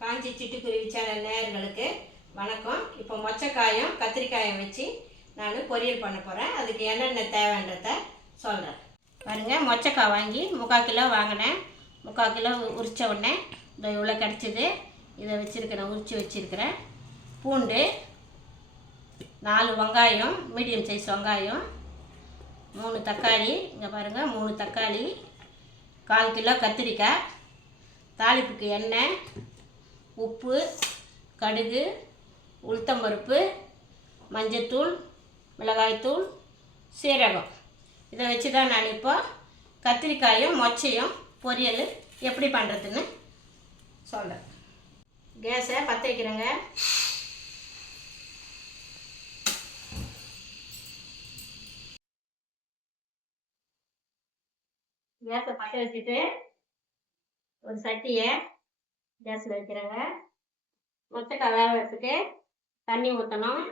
காஞ்சி சிட்டுக்குருவி சேனல் நேயர்களுக்கு வணக்கம். இப்போ மொச்சக்காயும் கத்திரிக்காயும் வச்சு நான் பொரியல் பண்ண போகிறேன் அதுக்கு என்னென்ன தேவைன்றத சொல்கிறேன் பாருங்க மொச்சக்காய் வாங்கி முக்கால் கிலோ வாங்கினேன். முக்கால் கிலோ உரித்த உடனே இந்த இவ்வளோ கிடச்சிது. இதை வச்சுருக்கிறேன் உரித்து வச்சுருக்கிறேன் பூண்டு நாலு வெங்காயம் மீடியம் சைஸ் வெங்காயம் மூணு தக்காளி இங்கே பாருங்கள் மூணு தக்காளி கால் கிலோ கத்திரிக்காய் தாளிப்புக்கு எண்ணெய் உப்பு கடுகு உளுத்தம்பருப்பு மஞ்சத்தூள் மிளகாய்த்தூள் சீரகம். இதை வச்சு தான் நான் இப்போ கத்திரிக்காயும் மொச்சையும் பொரியல் எப்படி பண்ணுறதுன்னு சொல்கிறேன் கேஸை பற்ற வைக்கிறேங்க. கேஸை பற்ற வச்சுட்டு ஒரு சட்டியை கேஸில் வைக்கிறாங்க. மொத்த வேக தண்ணி ஊற்றணும்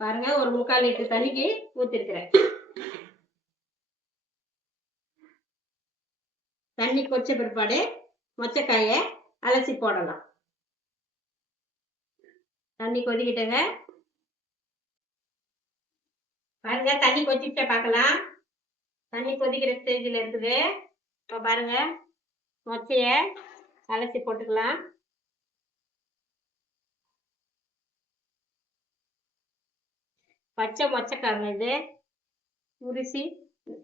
பாருங்க ஒரு முக்கால் லிட்டர் தண்ணிக்கு ஊற்றிருக்கிறேன் தண்ணி கொச்ச பிற்பாடு மொச்சக்காயை அலசி போடலாம். தண்ணி கொதிக்கிட்டங்க. பாருங்க தண்ணி கொதிக்கிட்ட பார்க்கலாம். தண்ணி கொதிக்கிற ஸ்டேஜில் இருக்குது. இப்போ பாருங்க மொச்சைய அலசி போட்டுக்கலாம். பச்சை மொச்சக்காங்க இது. உரிசி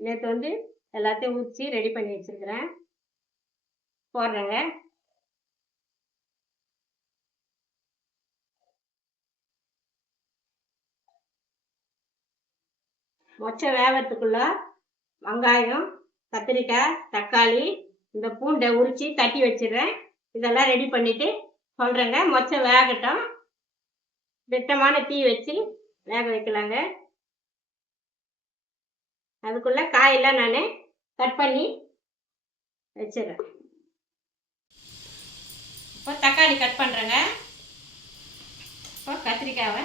நேற்று வந்து எல்லாத்தையும் உரிச்சு ரெடி பண்ணி வச்சிருக்கிறேன். போடுறேங்க. மொச்சை வேகத்துக்குள்ள வெங்காயம் கத்திரிக்காய் தக்காளி இந்த பூண்டை உரித்து தட்டி வச்சிடுறேன். இதெல்லாம் ரெடி பண்ணிவிட்டு சொல்கிறேங்க மொச்சை வேகட்டும். திட்டமான தீ வச்சு வேக வைக்கலாங்க. அதுக்குள்ளே காயெல்லாம் நான் கட் பண்ணி வச்சிடுறேன். இப்போ தக்காளி கட் பண்ணுறேங்க இப்போ கத்திரிக்காவை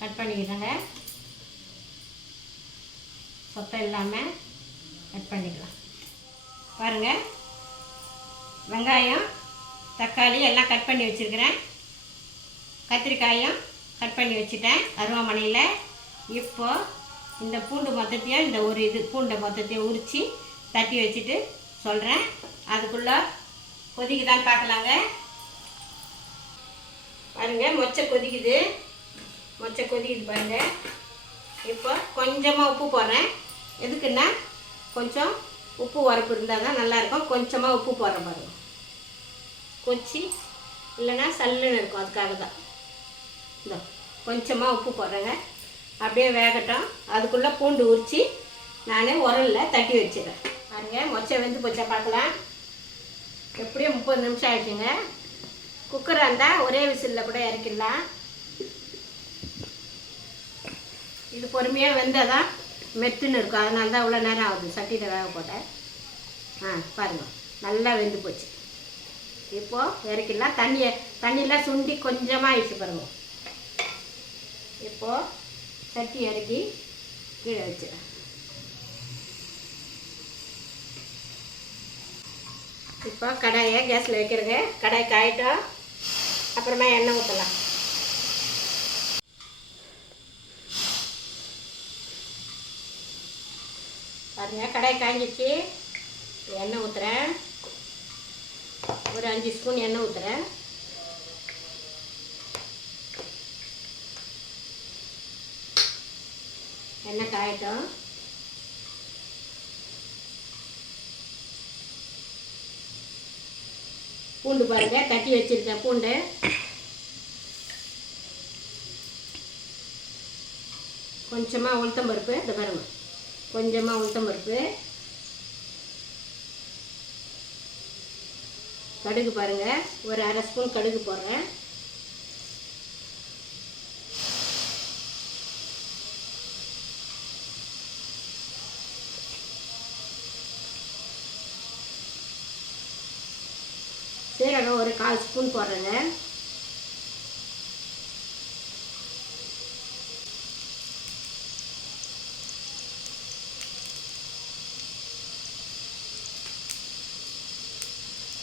கட் பண்ணிக்கிறேங்க. சொத்தம் இல்லாமல் கட் பண்ணிக்கலாம். பாருங்கள் வெங்காயம் தக்காளி எல்லாம் கட் பண்ணி வச்சுருக்கிறேன். கத்திரிக்காயும் கட் பண்ணி வச்சுட்டேன். அருவாமனையில் இப்போது இந்த பூண்டு மொத்தத்தையும் இந்த ஒரு இது பூண்டை மொத்தத்தையும் உரித்து தட்டி வச்சுட்டு சொல்கிறேன் அதுக்குள்ளே கொதிக்குதான்னு பார்க்கலாங்க. பாருங்கள் மொச்சை கொதிக்குது. மொச்சை கொதிக்குது பாருங்கள் இப்போ கொஞ்சமாக உப்பு போடுறேன். எதுக்குன்னா கொஞ்சம் உப்பு உரப்பு இருந்தால் தான் நல்லாயிருக்கும். கொஞ்சமாக உப்பு போடுற பாருங்க கொச்சி இல்லைன்னா சல்லுன்னு இருக்கும். அதுக்காக தான். இதோ கொஞ்சமாக உப்பு போடுறேங்க. அப்படியே வேகட்டும். அதுக்குள்ளே பூண்டு உரித்து நான் உரலில் தட்டி வச்சிடுறேன். பாருங்க மொச்சை வெந்து போச்சா பார்க்கலாம். எப்படியும் முப்பது நிமிஷம் ஆயிடுச்சுங்க. குக்கராக இருந்தால் ஒரே விசிலில் கூட இறக்கிடலாம். இது பொறுமையாக வெந்தால் தான் மெத்துன்னு இருக்கும். அதனால தான் இவ்வளோ நேரம் ஆகுது. சட்டியில் வேக போட்டேன். ஆ பாருங்கள் நல்லா வெந்து போச்சு. இப்போது இறக்கிடலாம். தண்ணியை தண்ணியெலாம் சுண்டி கொஞ்சமாக ஆயிடுச்சு பாருங்க. இப்போது சட்டி இறக்கி கீழே வச்சிடறேன் இப்போ கடாயை கேஸில் வைக்கிறேங்க. கடாய் காயிட்டோம். அப்புறமா எண்ணெய் ஊற்றலாம் பாருங்கள் கடாய் காய்ஞ்சிச்சு எண்ணெய் ஊற்றுறேன் ஒரு அஞ்சு ஸ்பூன் எண்ணெய் ஊற்றுறேன் எண்ணெய் காயட்டும். பூண்டு பாருங்க தட்டி வச்சிருக்கேன் பூண்டு. கொஞ்சமாக உளுத்தம்பருப்பு இந்த பாருங்க. கொஞ்சமாக உளுத்தம்பருப்பு கடுகு பாருங்க. ஒரு அரை ஸ்பூன் கடுகு போடுறேன். சீரகம் ஒரு கால் ஸ்பூன் போடுறேங்க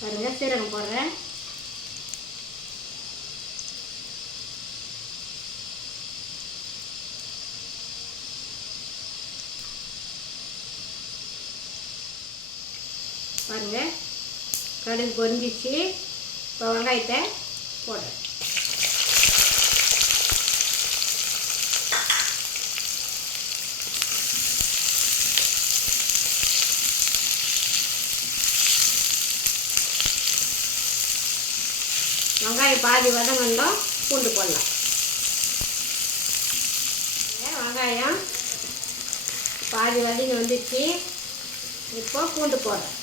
பாருங்க சீரகம் போடுறேன். பாருங்க கடுகு பொரிஞ்சிச்சு. இப்போ வெங்காயத்தை போடுறேன். வெங்காயம் பாதி வதங்கணும் பூண்டு போடலாம். வெங்காயம் பாதி வதங்கி வந்துச்சு? இப்போ பூண்டு போடுறேன்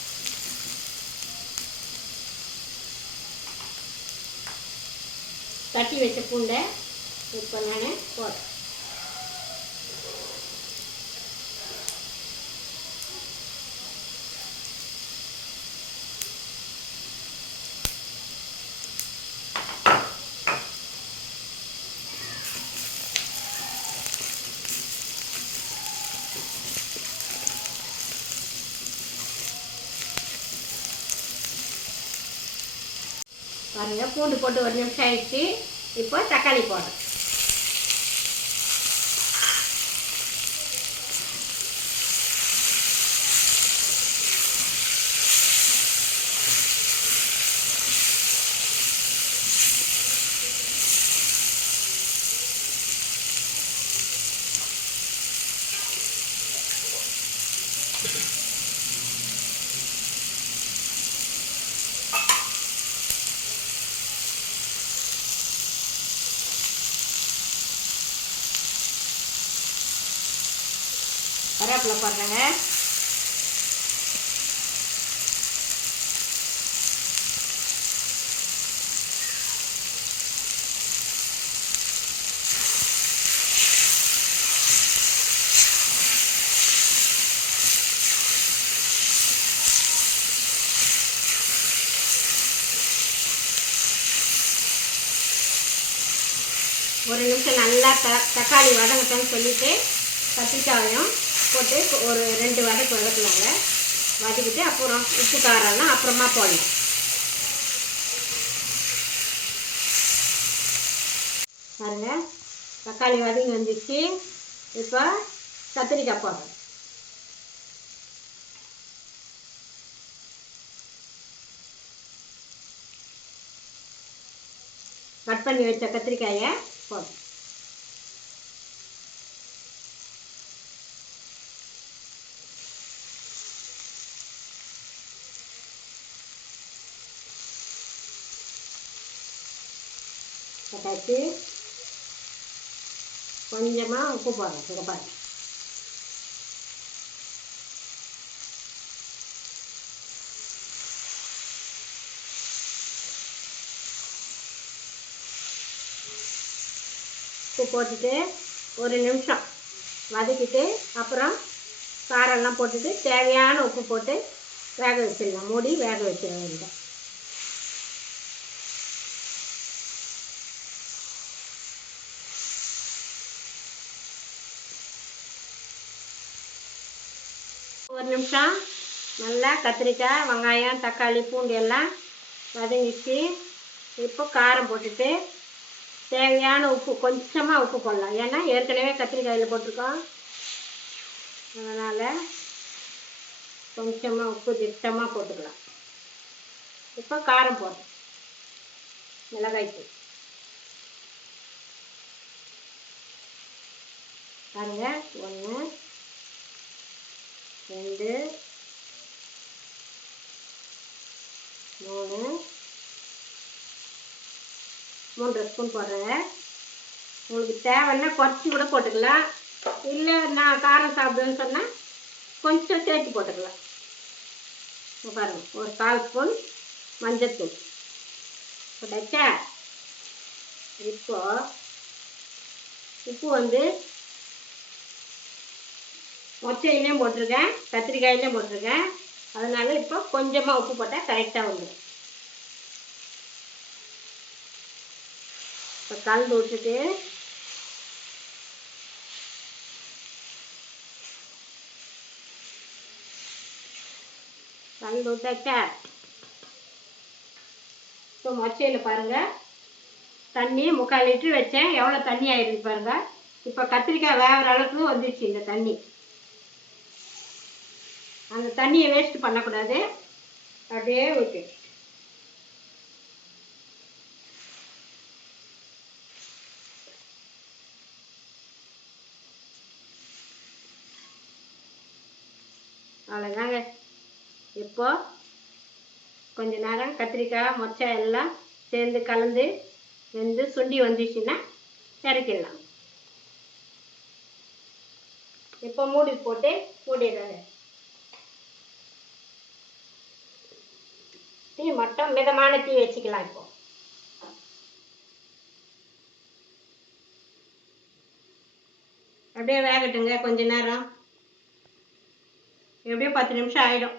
தட்டி வச்ச பூண்டை இப்போ நான் போடுறேன் பாருங்கள் பூண்டு போட்டு ஒரு நிமிஷம் ஆயிடுச்சு. இப்போ தக்காளி போடுறேன் கருவேப்பிலை போடுறேங்க ஒரு நிமிஷம் நல்லா த தக்காளி வதங்கட்டேன்னு சொல்லிட்டு கத்திரிக்காயும் போட்டு ஒரு ரெண்டு வதக்கு வதக்கலாங்க வதக்கிட்டு அப்புறம் உப்பு காரம்லாம் அப்புறமா போடணும். பாருங்க தக்காளி வதங்கி வந்துச்சு. இப்போ கத்திரிக்காய் போடுறோம் கட் பண்ணி வச்ச கத்திரிக்காயை போடுறோம் போட்டாச்சு கொஞ்சமாக உப்பு போடுறேன் இங்கே பாருங்க உப்பு போட்டுட்டு ஒரு நிமிஷம் வதக்கிட்டு அப்புறம் காரெல்லாம் போட்டுட்டு தேவையான உப்பு போட்டு வேக வச்சிடலாம் மூடி வேக வச்சிட வேண்டியது நிமிஷம். நல்லா கத்திரிக்காய் வெங்காயம் தக்காளி பூண்டு எல்லாம் வதங்கிச்சு. இப்போ காரம் போட்டுட்டு தேவையான உப்பு கொஞ்சமாக உப்பு போடலாம். ஏன்னா ஏற்கனவே கத்திரிக்காயில் போட்டிருக்கோம். அதனால் கொஞ்சமாக உப்பு திட்டமாக போட்டுக்கலாம். இப்போ காரம் போடுறோம் மிளகாய்த்தூள் பாருங்கள் ஒன்று ரெண்டு மூணு மூன்றரை ஸ்பூன் போடுறேன் உங்களுக்கு தேவைன்னா குறைச்சி கூட போட்டுக்கலாம். இல்லை நான் காரம் சாப்பிடுவேன்னு சொன்னால் கொஞ்சம் சேர்த்து போட்டுக்கலாம். இங்க பாருங்க ஒரு கால் ஸ்பூன் மஞ்சத்தூள் போட்டாச்சா இப்போ உப்பு வந்து மொச்சையிலையும் போட்டிருக்கேன் கத்திரிக்காயிலையும் போட்டிருக்கேன். அதனால இப்போ கொஞ்சமாக உப்பு போட்டால் கரெக்டாக வந்துடும். இப்போ கலந்து விட்டுட்டு கலந்து விட்டாச்சா? இப்போ மொச்சையில் பாருங்கள் தண்ணி முக்கால் லிட்ரு வச்சேன். எவ்வளோ தண்ணி ஆயிருக்கு பாருங்கள் இப்போ கத்திரிக்காய் வேகிற அளவுக்கு வந்துச்சு இந்த தண்ணி. அந்த தண்ணியை வேஸ்ட் பண்ணக்கூடாது. அப்படியே ஊற்றி அவ்வளோதாங்க இப்போ கொஞ்ச நேரம் கத்திரிக்காய் மொச்சை எல்லாம் சேர்ந்து கலந்து வெந்து சுண்டி வந்துச்சுன்னா இறக்கிடலாம். இப்போ மூடி போட்டு மூடிடுறாங்க. தீ மட்டும் மிதமான தீ வச்சுக்கலாம் இப்போ. அப்படியே வேகட்டுங்க கொஞ்ச நேரம். எப்படியும் பத்து நிமிஷம் ஆகிடும்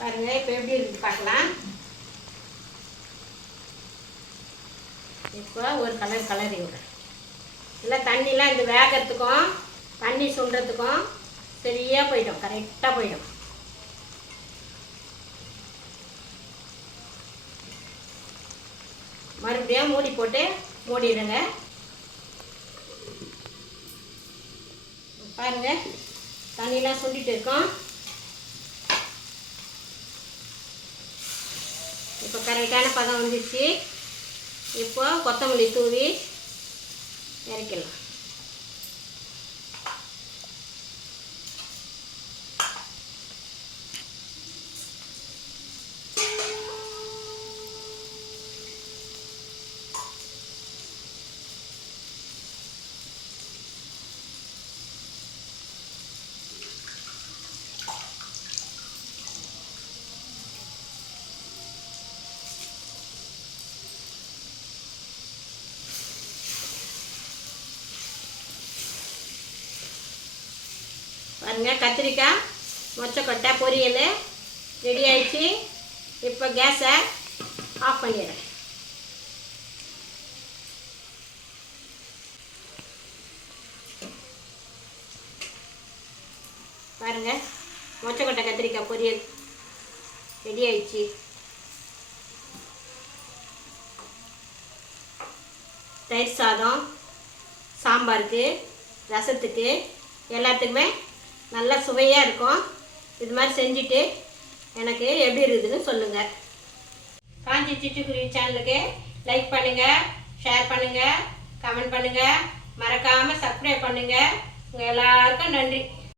பாருங்க இப்போ எப்படி இருக்கு பார்க்கலாம். இப்போ ஒரு கலர் கலரி இல்லை தண்ணிலாம் இது வேகிறதுக்கும் தண்ணி சுண்டுறதுக்கும் சரியாக போயிடும் கரெக்டாக போயிடும். மறுபடியும் மூடி போட்டு மூடிடுங்க. பாருங்க தண்ணிலாம் சுண்டிட்டு இருக்கோம். இப்போ கரெக்டான பதம் வந்துச்சு இப்போ கொத்தமல்லி தூவி இறக்கலாம் பாருங்க கத்திரிக்காய் மொச்சக்கொட்டை பொரியல் ரெடி ஆயிடுச்சு. இப்போ கேஸை ஆஃப் பண்ணிடுறேன். பாருங்க மொச்சக்கொட்டை கத்திரிக்காய் பொரியல் ரெடி ஆயிடுச்சு. தயிர் சாதம் சாம்பாருக்கு ரசத்துக்கு எல்லாத்துக்குமே நல்லா சுவையாக இருக்கும். இது மாதிரி செஞ்சுட்டு எனக்கு எப்படி இருக்குதுன்னு சொல்லுங்கள் காஞ்சி சிட்டுக்குருவி சேனலுக்கு லைக் பண்ணுங்கள் ஷேர் பண்ணுங்கள் கமெண்ட் பண்ணுங்கள் மறக்காமல் சப்ஸ்கிரைப் பண்ணுங்கள் உங்கள் எல்லாருக்கும் நன்றி.